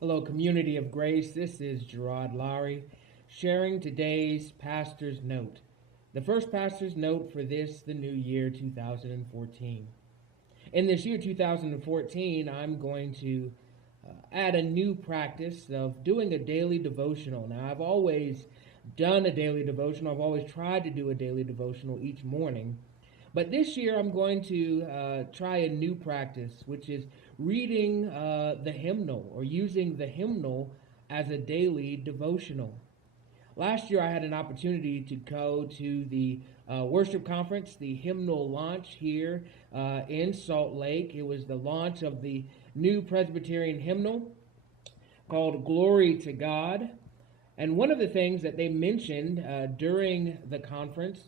Hello, community of grace. This is Gerard Lowry sharing today's pastor's note. The first pastor's note for the new year 2014. In this year 2014, I'm going to add a new practice of doing a daily devotional. Now, I've always done a daily devotional. I've always tried to do a daily devotional each morning. But this year I'm going to try a new practice, which is reading the hymnal or using the hymnal as a daily devotional. Last year I had an opportunity to go to the worship conference, the hymnal launch here in Salt Lake. It was the launch of the new Presbyterian hymnal called Glory to God. And one of the things that they mentioned during the conference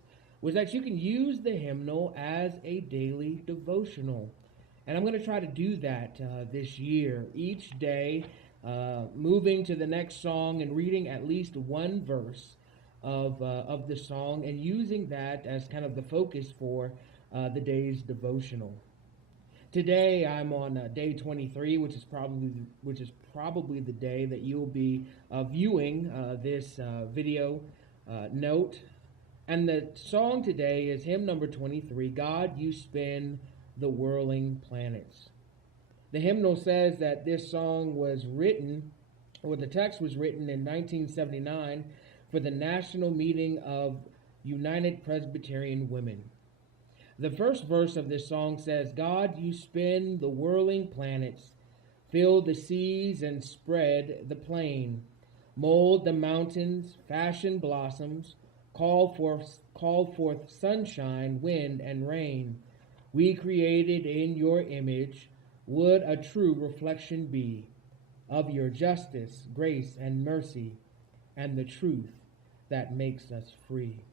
was that you can use the hymnal as a daily devotional. And I'm going to try to do that this year, each day, moving to the next song and reading at least one verse of the song and using that as kind of the focus for the day's devotional. Today I'm on day 23, which is probably the day that you'll be viewing this video note. And the song today is hymn number 23, God, You Spin the Whirling Planets. The hymnal says that this song was written, or the text was written in 1979 for the National Meeting of United Presbyterian Women. The first verse of this song says, God, you spin the whirling planets, fill the seas and spread the plain, mold the mountains, fashion blossoms, call forth sunshine, wind, and rain. We created in your image, would a true reflection be of your justice, grace, and mercy, and the truth that makes us free.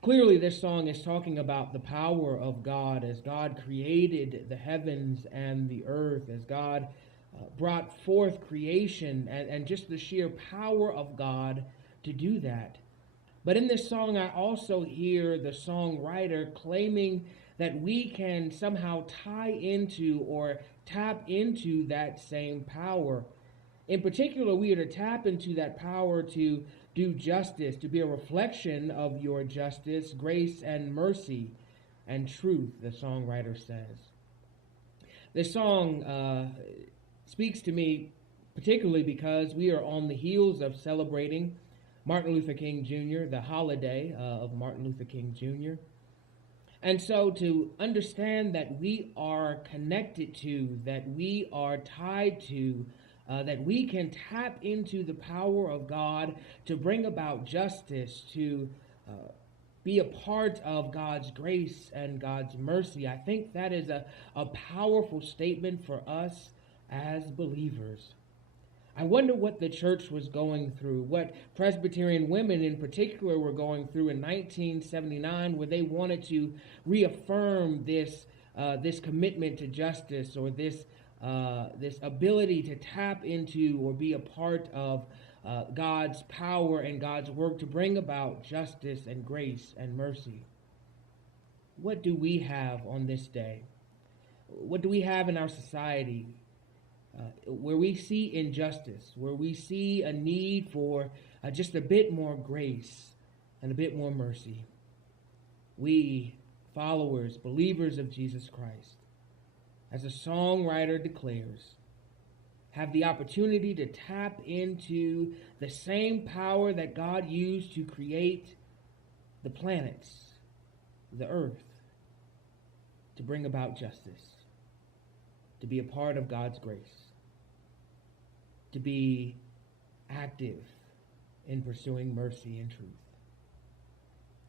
Clearly, this song is talking about the power of God as God created the heavens and the earth, as God brought forth creation, and just the sheer power of God to do that. But in this song, I also hear the songwriter claiming that we can somehow tie into or tap into that same power. In particular, we are to tap into that power to do justice, to be a reflection of your justice, grace, and mercy, and truth, the songwriter says. This song speaks to me particularly because we are on the heels of celebrating Martin Luther King Jr., the holiday of Martin Luther King Jr. And so to understand that we are connected to, that we are tied to, that we can tap into the power of God to bring about justice, to be a part of God's grace and God's mercy. I think that is a powerful statement for us as believers. I wonder what the church was going through, what Presbyterian women in particular were going through in 1979, where they wanted to reaffirm this commitment to justice, or this ability to tap into or be a part of God's power and God's work to bring about justice and grace and mercy. What do we have on this day? What do we have in our society where we see injustice, where we see a need for just a bit more grace and a bit more mercy? We, followers, believers of Jesus Christ, as the songwriter declares, have the opportunity to tap into the same power that God used to create the planets, the earth, to bring about justice, to be a part of God's grace, to be active in pursuing mercy and truth.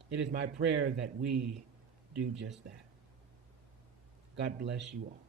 It is my prayer that we do just that. God bless you all.